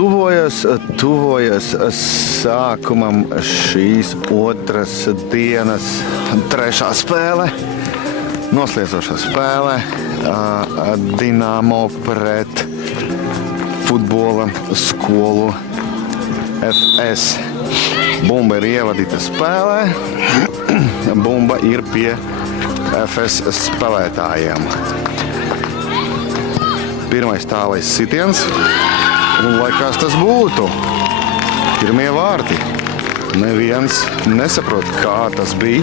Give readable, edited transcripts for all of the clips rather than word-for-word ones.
tuvojas sākumam šīs otras dienas trešā spēle. Noslēdzošā spēle Dinamo pret futbola skolu FS. Bumba ir ievadīta spēlē. Bumba ir pie FS spēlētājiem. Pirmais tālais sitiens. Un lai kas tas būtu? Pirmie vārti. Neviens nesaprot, kā tas bija,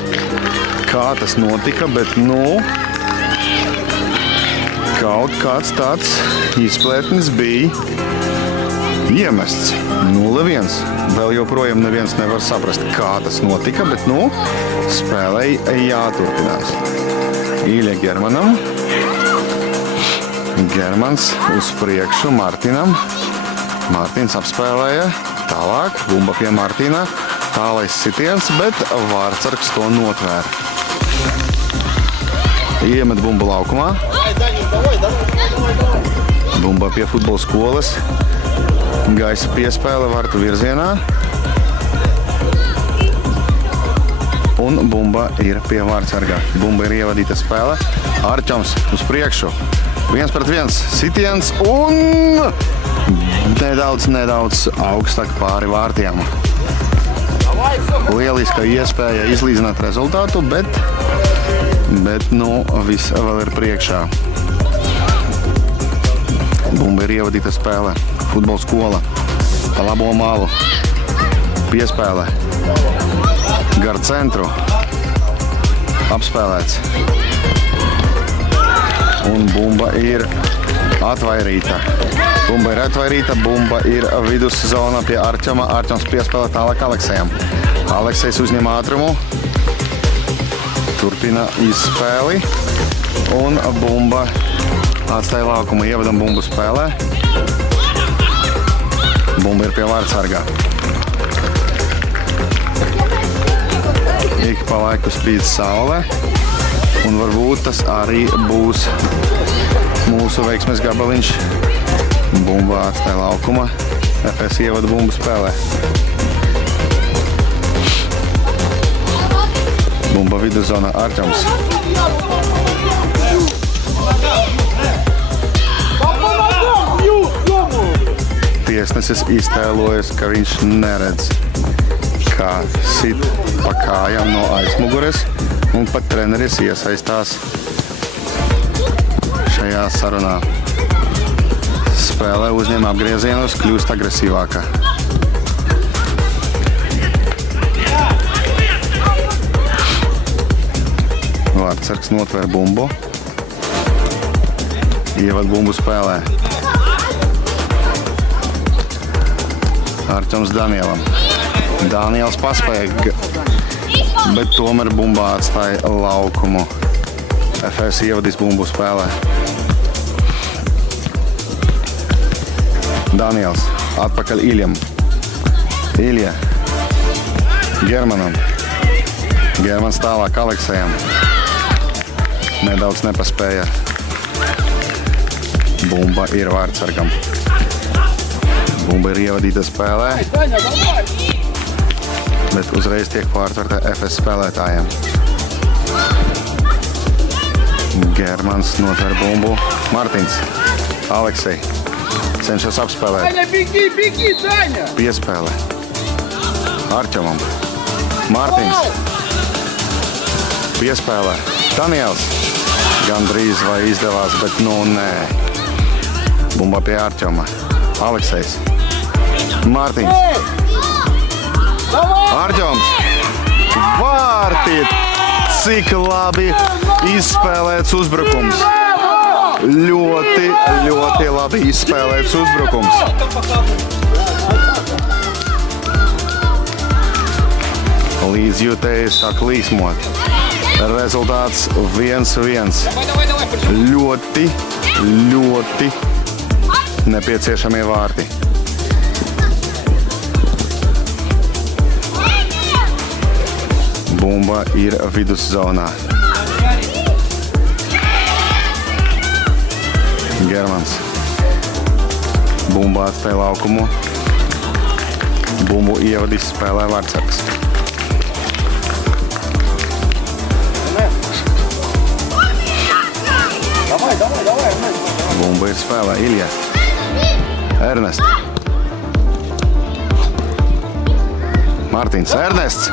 kā tas notika, bet kaut kāds tāds izplētnis bija iemests. 0-1. Vēl joprojām neviens nevar saprast, kā tas notika, bet spēlei jāturpinās. Īļa Germanam. Germans uz priekšu Martinam. Martins apspēlēja. Tālāk bumba pie Martina. Tālais sitiens, bet vārdsargs to notvēra. Iemet bumbu laukumā. Bumba pie futbola skolas. Gaisa piespēle vartu virzienā. Un bumba ir pie vārdsarga. Bumba ir ievadīta spēle. Arčams uz priekšu. 1-1 sitiens un nedaudz augstāk pāri vārtiem. Lieliska iespēja izlīdzināt rezultātu, bet viss vēl ir priekšā. Bumba ir ievadīta spēle. Futbola skola. Pa labo malu. Piespēle. Gar centru. Apspēlēts. Un bumba ir atvairīta. Bumba ir viduszonā pie Arčama. Arčams piespēlē tālāk Aleksejam. Aleksejs uzņem ātrumu. Turpina izspēli. Un bumba atstāja laukumu. Ievadam bumbu spēlē. Bumba ir pie vārdsargā. Ik pa laiku spīd saule. Un varbūt tas arī būs mūsu veiksmes gabaliņš. Bumba atstāja laukuma. FS ievada bumbu spēlē. Bumba viduszonā Arčams. Tiesnesis iztēlojas, ka viņš neredz, kā sit pa kājām no aizmugures. Un pat treneris iesaistās šajā sarunā. Spēlē uzņem apgriezienus, kļūst agresīvāka. Vārdsargs notver bumbu. Ievad bumbu spēlē. Arčams Danielam. Daniels paspēja, bet tomēr bumbā atstāja laukumu. FS ievadīs bumbu spēlē. Daniels atpakaļ Iļam. Iļa Germanam. Germans tālāk Aleksejam. Nedaudz nepaspēja. Bumba ir vārdsargam. Bumba ir ievadīta spēlē. Bet uzreiz tiek pārtverta FS spēlētājiem. Germans notver bumbu. Martins. Aleksej. Cenšas apspēlēt. Piespēle. Arčamam. Martins. Piespēle. Daniels. Gandrīz vai izdevās, bet nē. Bumba pie Arčama. Aleksejs. Martins. Arčams. Vārti. Cik labi izspēlēts uzbrukums. Ļoti labi izspēlēts uzbrukums. Līdzjūtēji sāk līsmot. Rezultāts 1-1. Ļoti nepieciešamie vārti. Bumba ir viduszonā. Germans. Bumba atstāja laukumu. Bumbu ievadīs spēlē Vārtsargs. Bumbu ir spēlē Ilja. Ernests. Mārtiņš Ernests.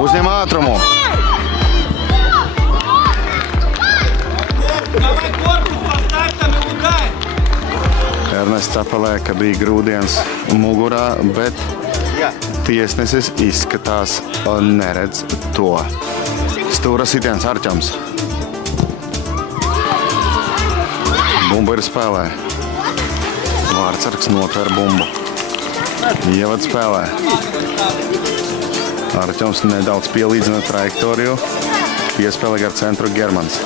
Uzņem ātrumu. Ernests apelē, ka bija grūdienis mugurā, bet tiesnesis izskatās neredz to. Stūra sitiens Arķams. Bumba ir spēlē. Vārtsargs notver bumbu. Ievad spēlē. Arķams nedaudz pielīdzina trajektoriju. Piespēlē gar centru Germans.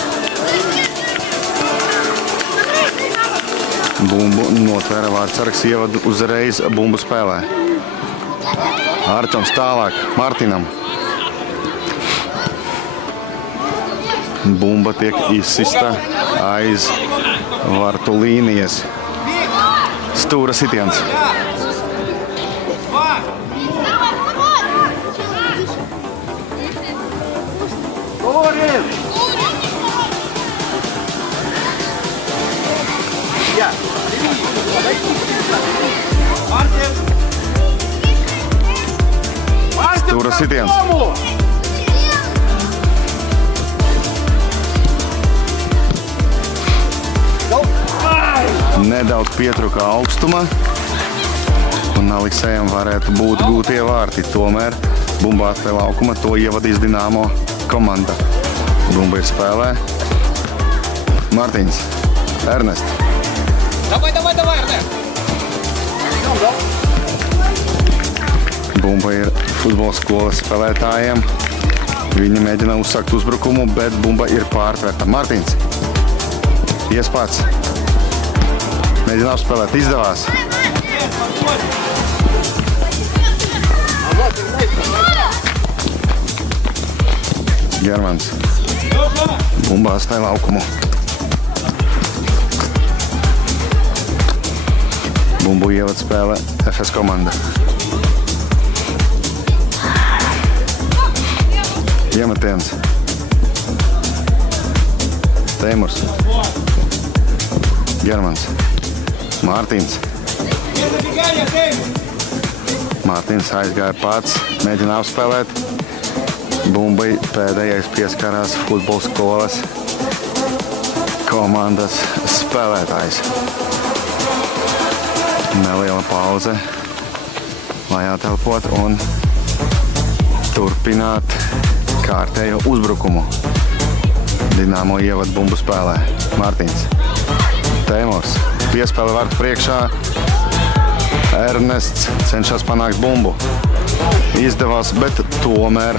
Bumbu notvēra Vārtsargs, ievad uzreiz bumbu spēlē. Arķams tālāk Martinam. Bumba tiek izsista aiz vartu līnijas. Stūra sitiens. Stūra sitiens. Nedaudz pietruka augstuma, un Aleksejam varētu būt gūtie vārti. Tomēr bumba atstāja laukuma, to ievadīs Dinamo komanda. Bumba ir spēlē. Mārtiņš, Ernest. Давай, Ernest! Bumba ir futbola skolas spēlētājiem. Viņi mēģina uzsākt uzbrukumu, bet bumba ir pārtverta. Mārtiņš, iespats. Mēģina apspēlēt, izdevās. Germans. Bumba atstāja laukumu. Bumbu ievad spēle FS komanda. Iemetiens. Teimurs. Germans. Mārtiņš. Mārtiņš aizgāja pats, mēģina apspēlēt. Bumbai pēdējais pieskarās futbola skolas komandas spēlētājs. Neliela pauze, lai atelpot un turpināt kārtējo uzbrukumu. Dinamo ievad bumbu spēlē. Mārtiņš. Teimurs. Piespēle vārtu priekšā. Ernests cenšas panākt bumbu. Izdevās, bet tomēr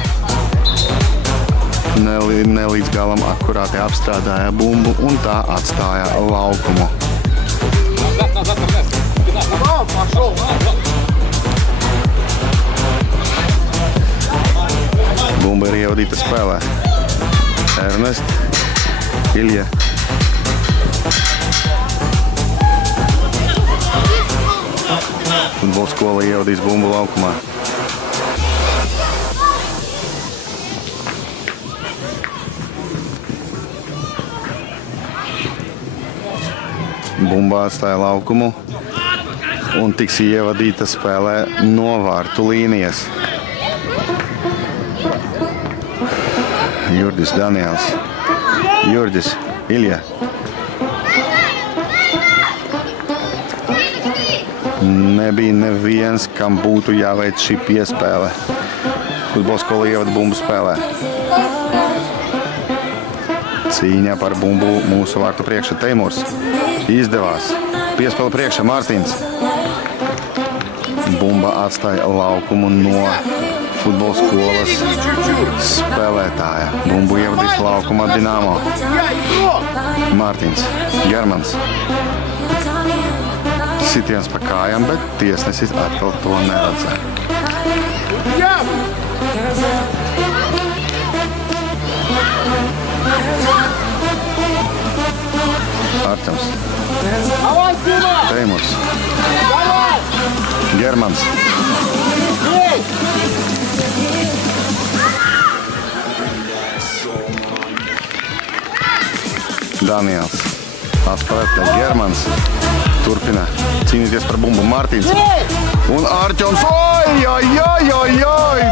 nelīdz galam akurāti apstrādāja bumbu un tā atstāja laukumu. Bumba ir ievadīta spēlē. Ernest, Ilja. Futbola skola ievadīs bumbu laukumā. Bumba atstāja laukumu un tiks ievadīta spēlē no vārtu līnijas. Jurģis Daniels. Jurģis, Ilja. Nebija neviens, kam būtu jāveic šī piespēle. Futbola skola ievada bumbu spēlē. Cīņā par bumbu mūsu vārtu priekšā Teimurs. Izdevās. Piespēle priekšā Mārtiņš. Bumba atstāja laukumu no futbola skolas spēlētāja. Bumbu ievadīs laukumā Dinamo. Mārtiņš. Germans. Sitiens pa kājām, bet tiesnesis atkal to neredzē. Arķams. Teimurs. Germans. Daniels. Atspēlē Germans. Turpina cīnīties par bumbu Mārtiņš. Un Arķons. Oi, oi, oi, oi, oi!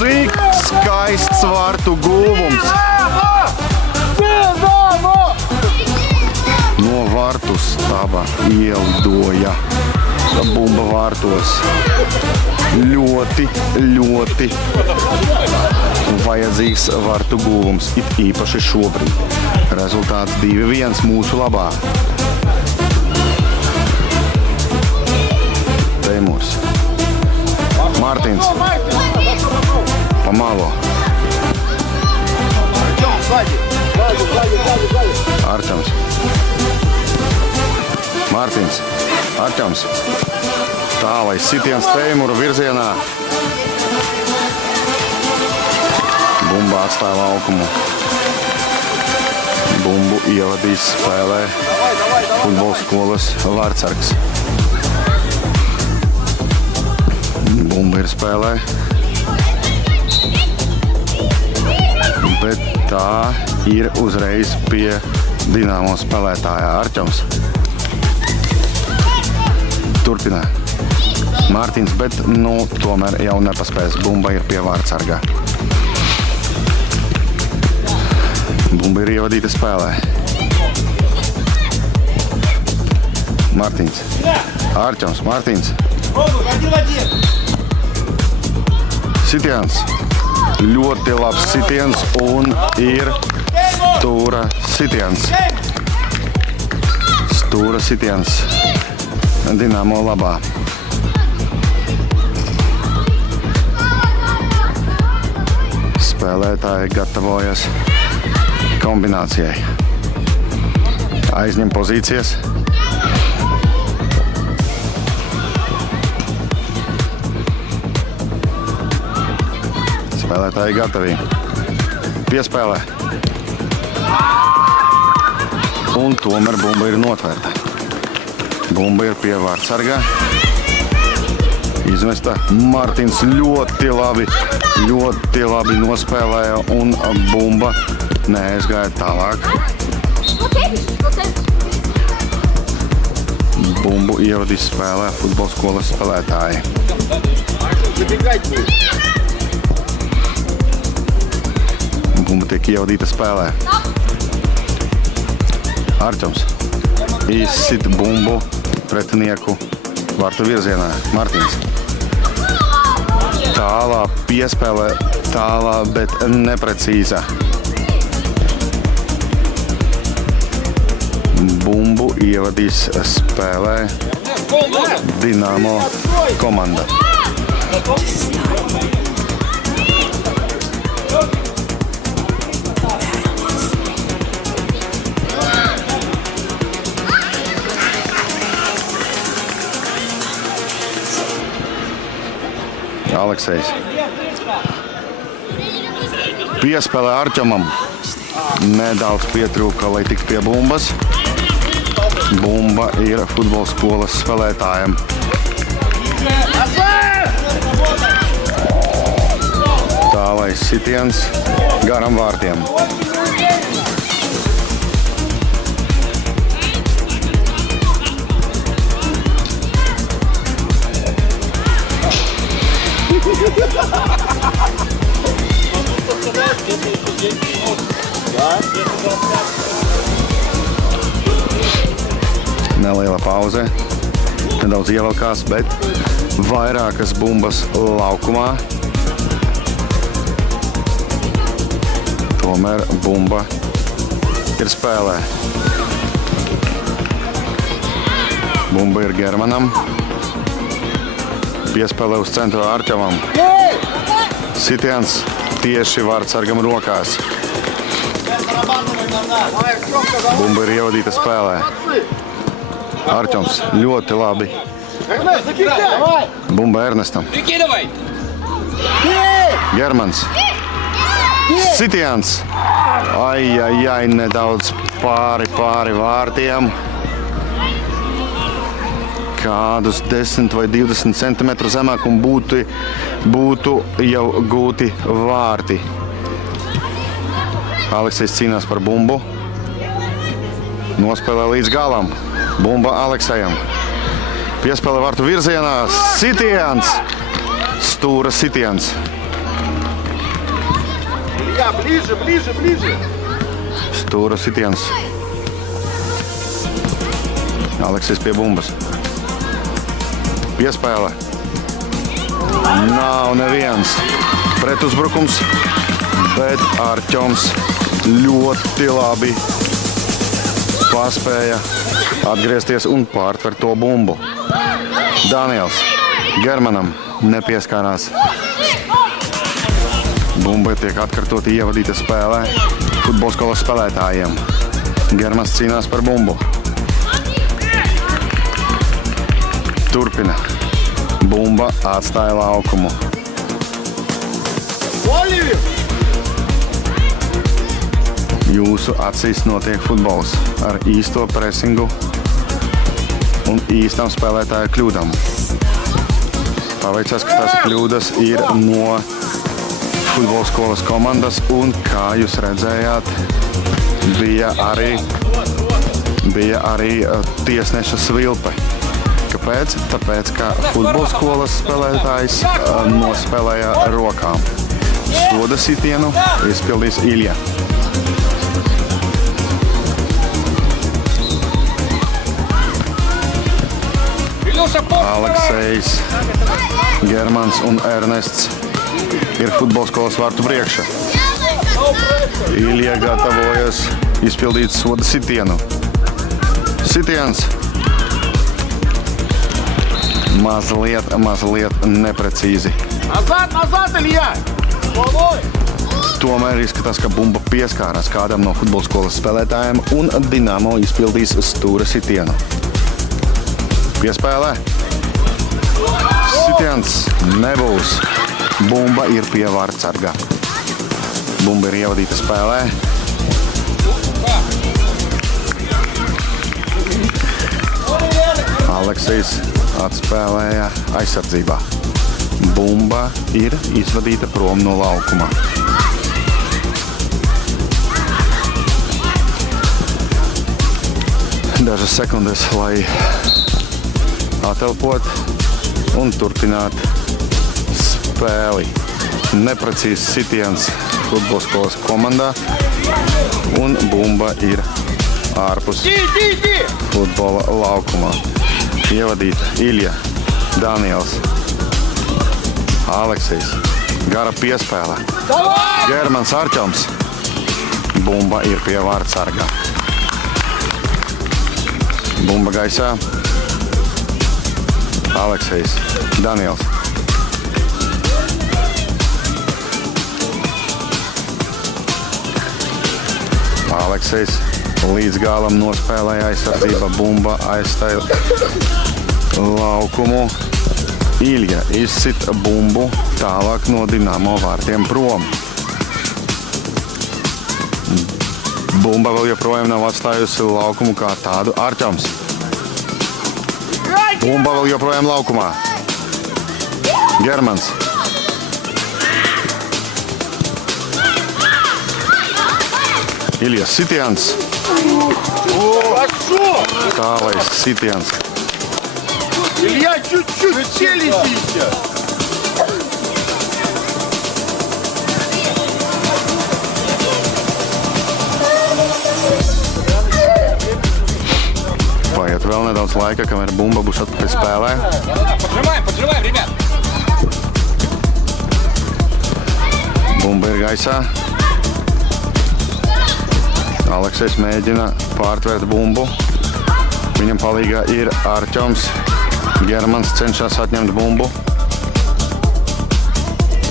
Cik skaists vārtu guvums! No vārtu staba ielidoja bumba vārtos. Ļoti, ļoti vajadzīgs vārtu guvums, it īpaši šobrīd. Rezultāts 2-1 mūsu labā. Teimurs. Mārtiņš. Pamalo. Arčams. Mārtiņš. Arčams. Tālais sitiens Teimura virzienā. Bumba atstāja laukumu. Bumbu ievadīs spēlē futbola skolas vārtsargs. Bumba ir spēlē. Bet tā ir uzreiz pie Dinamo spēlētāja Arķoms. Turpinā. Mārtiņš, bet tomēr jau nepaspēs. Bumba ir pie vārtsarga. Bumba ir ievadīta spēlē. Mārtiņš. Arķoms, Mārtiņš. Sitiens. Ļoti labs sitiens un ir stūra sitiens. Stūra sitiens Dinamo labā. Spēlētāji gatavojas kombinācijai. Aizņem pozīcijas. Spēlētāji gatavi. Piespēlē. Un tomēr bumba ir notvērta. Bumba ir pie vārtsarga. Izmesta. Mārtiņš ļoti labi nospēlēja un bumba neaizgāja tālāk. Bumbu ievadīs spēlē futbola skolas spēlētāji. Bumba tiek ievadīta spēlē. Arķoms izsit bumbu pretinieku vārtu virzienā. Mārtiņš. Tālā piespēlē, tālā, bet neprecīza. Bumbu ievadīs spēlē Dinamo komanda. Aleksejs. Piespēlē Arķomam. Nedaudz pietrūka, lai tiktu pie bumbas. Bumba ir futbola skolas spēlētājiem. Tālais sitiens garam vārtiem. Neliela pauze, nedaudz ievelkās, bet vairākas bumbas laukumā. Tomēr bumba ir spēlē. Bumba ir Germanam. Piespēlē uz centru Arķomam. Sitiens tieši vārtsargam rokās. Bumba ir ievadīta spēlē. Arķoms ļoti labi. Bumba Ernestam. Germans. Sitiens. Ai, nedaudz pāri vārtiem. kādus 10 vai 20 centimetrus zemāk un būtu jau gūti vārti. Aleksejs cīnās par bumbu. Nospēlē līdz galam. Bumba Aleksejam. Piespēlē vārtu virzienā. Sitiens! Stūra sitiens. Jā, blīži. Stūra sitiens. Aleksejs pie bumbas. Piespēle. Nav neviens. Pretuzbrukums, bet Arķoms ļoti labi paspēja atgriezties un pārtvert to bumbu. Daniels Germanam nepieskārās. Bumba tiek atkārtoti ievadīta spēlē futbolskolas spēlētājiem. Germans cīnās par bumbu. Turpina. Bumba atstāja laukumu. Jūsu acīs notiek futbols ar īsto presingu un īstām spēlētāju kļūdām. Paveicās, ka tās kļūdas ir no futbolskolas komandas un, kā jūs redzējāt, bija arī tiesneša svilpe. Kāpēc? Tāpēc, ka futbolskolas spēlētājs nospēlēja rokām. Soda sitienu izpildīs Ilja. Aleksejs, Germans un Ernests ir futbolskolas vārtu priekšā. Ilja gatavojas izpildīt soda sitienu. Sitiens. Mazliet neprecīzi. Назад, Илья! Tomēr izskatās, ka bumba pieskārās kādam no futbolskolas spēlētājiem un Dinamo izpildīs stūra sitienu. Piespēlē. Sitiens nebūs. Bumba ir pie vārtsarga. Bumba ir ievadīta spēlē. Aleksejs atspēlēja aizsardzībā. Bumba ir izvadīta prom no laukuma. Dažas sekundes, lai atelpot un turpināt spēli. Neprecīzs sitiens futbolskolas komandā un bumba ir ārpus futbola laukumā. Ievadīta Ilja, Daniels, Aleksejs, gara piespēle. Germans Arķoms. Bumba ir pie vārtsarga. Bumba gaisā. Aleksejs, Daniels. Aleksejs līdz galam nospēlēja aizsardzība. Bumba aizstāja laukumu. Ilja izsit bumbu tālāk no Dinamo vārtiem prom. Bumba vēl joprojām nav atstājusi laukumu kā tādu. Arķoms. Bumba vēl joprojām laukumā. Germans. Ilja sitiens. Tālais sitiens. Илья, чуть-чуть челюстища. Paiet vēl nedaudz laika, kamēr bumba būs atpakaļ spēlē. Поджимаем, ребят. Bumba ir gaisā. Aleksejs mēģina pārtvērt bumbu. Viņam palīgā ir Arķoms. Germans cenšas atņemt bumbu.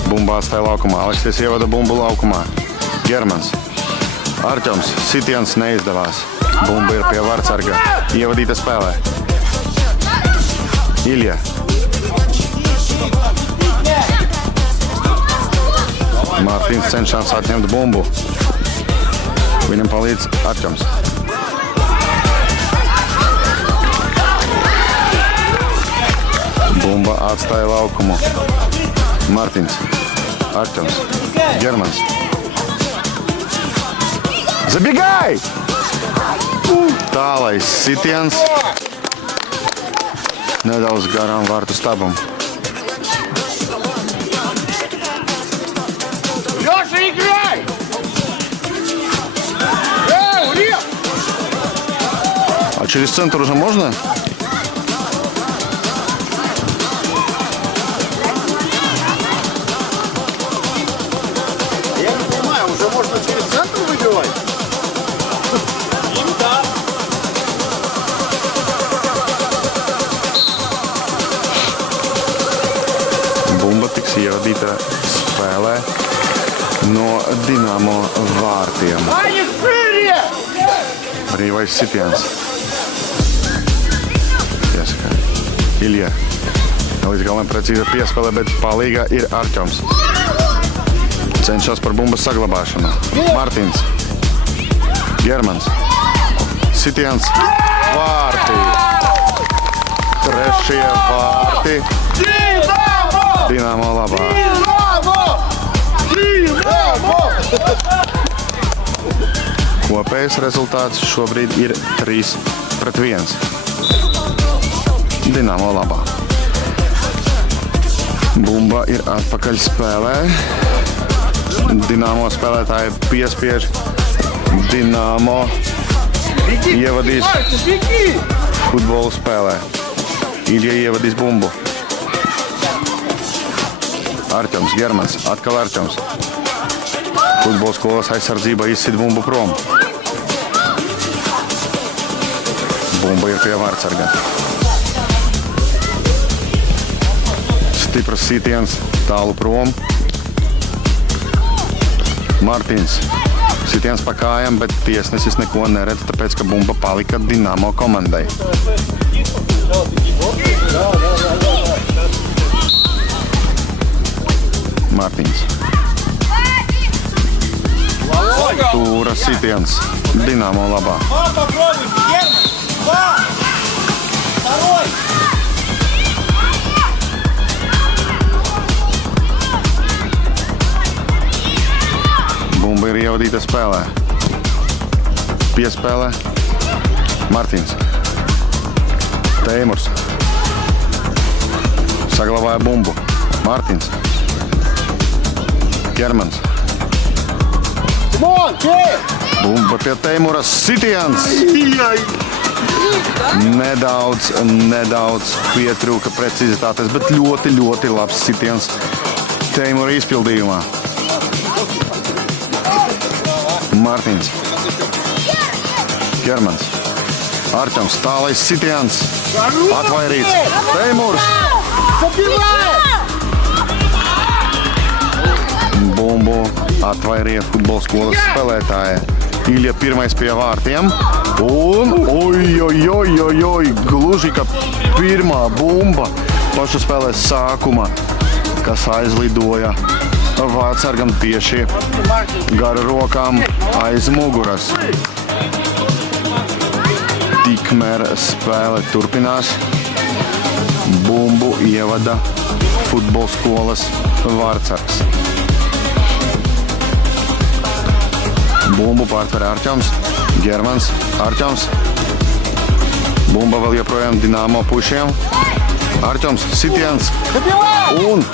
Bumba atstāja laukumā. Aleksejs ievada bumbu laukumā. Germans. Arķoms. Sitiens neizdevās. Bumba ir pie vārtsarga. Ievadīta spēlē. Ilja. Mārtiņš cenšas atņemt bumbu. Viņam palīdz Arķoms. Bumba atstāja laukumu. Martins, Arčams, Germans. Zabiegai! Tālais sitiens. Nedaudz garām vārtu stabam. Леша, играй! Урия! А через центр уже можно? Я не понимаю, уже можно через центр выбивать? Bumba tiks ievadīta spēlē no Dinamo vārtiem. Ани, шире! Brīvais sitiens. Iesaka. Ilja. Līdz galam precīza piespēlē, bet palīgā ir Arčams. Cenšas par bumbas saglabāšanu. Martins. Germans. Sitiens. Vārti. Trešie vārti. Динамо! Dinamo labā. Динамо! Динамо! Kopējais rezultāts šobrīd ir 3-1. Dinamo labā. Bumba ir atpakaļ spēlē. Dinamo spēlētāji piespiež. Dinamo ievadīs Беги! futbolu spēlē. Ilja ievadīs bumbu. Arčams, Germans, atkal Arčams. Futbola skolas aizsardzība izsit bumbu prom. Bumba ir pie vārtsarga. Stipras sitiens tālu prom. Martins. Sitiens pa kājām, bet tiesnesis neko neredz, tāpēc, ka bumba palika Dinamo komandai. Martins. Tūra sitiens Dinamo labā. Попробуй, Герман! Два! Второй! Bumba ir ievadīta spēlē. Piespēlē. Martins. Teimurs. Saglabāja bumbu. Martins. Germans. Тимон, ты! Bumba pie Teimuras. Sitiens. Nedaudz pietrūka precizitātes, bet ļoti labs sitiens Teimura izpildījumā. Martins. Germans. Arčams. Tālais sitiens. Atvairīts. Teimurs. Bumbu atvairīja futbola skolas spēlētāja. Ilja pirmais pie vārtiem. Un oj, gluži kā pirmā bumba paša spēlēs sākuma, kas aizlidoja vārtsargam tieši gar rokām aiz muguras. Tikmēr spēle turpinās. Bumbu ievada futbola skolas vārtsargs. Bumbu pārtver Arčams, Germans, Arčams. Bumba vēl joprojām Dinamo pušiem. Arčams, sitiens. Un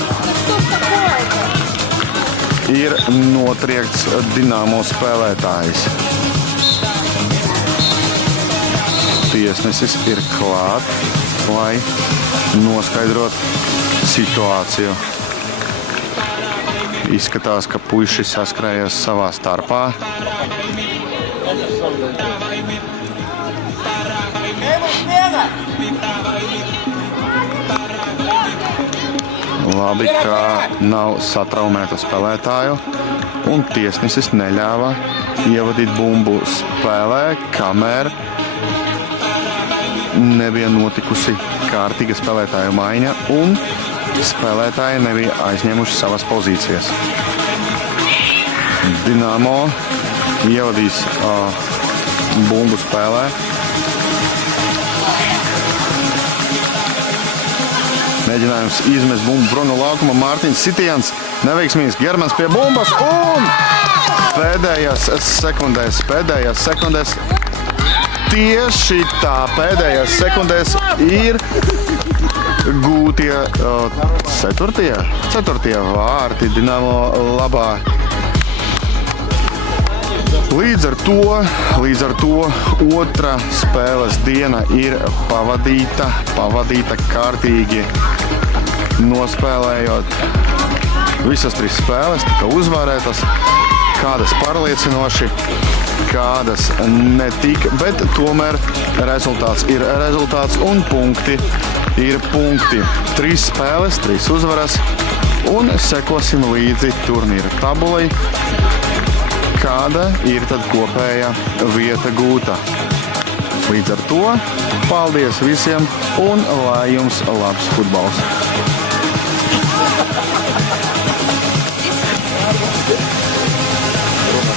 ir notriekts Dinamo spēlētājs. Tiesnesis ir klāt, lai noskaidrot situāciju. Izskatās, ka puiši saskrējas savā starpā. Labi, ka nav satraumēta spēlētāju un tiesnesis neļāva ievadīt bumbu spēlē, kamēr nebija notikusi kārtīga spēlētāju maiņa un spēlētāji nebija aizņēmuši savas pozīcijas. Dinamo ievadīs bumbu spēlē. Mēģinājums izmest bumbu prom no laukuma. Mārtiņš sitiens. Neveiksmīgs. Germans pie bumbas. Un pēdējās sekundēs. Tieši tā pēdējās sekundēs ir gūtie ceturtie vārti Dinamo labā. Līdz ar to otra spēles diena ir pavadīta kārtīgi, nospēlējot visas 3 spēles, tika uzvarētas, kādas pārliecinoši, kādas netika, bet tomēr rezultāts ir rezultāts un punkti ir punkti. 3 spēles, 3 uzvaras un sekosim līdzi turnīra tabulai, kāda ir tad kopējā vieta gūta. Līdz ar to paldies visiem un lai jums labs futbols! Рома,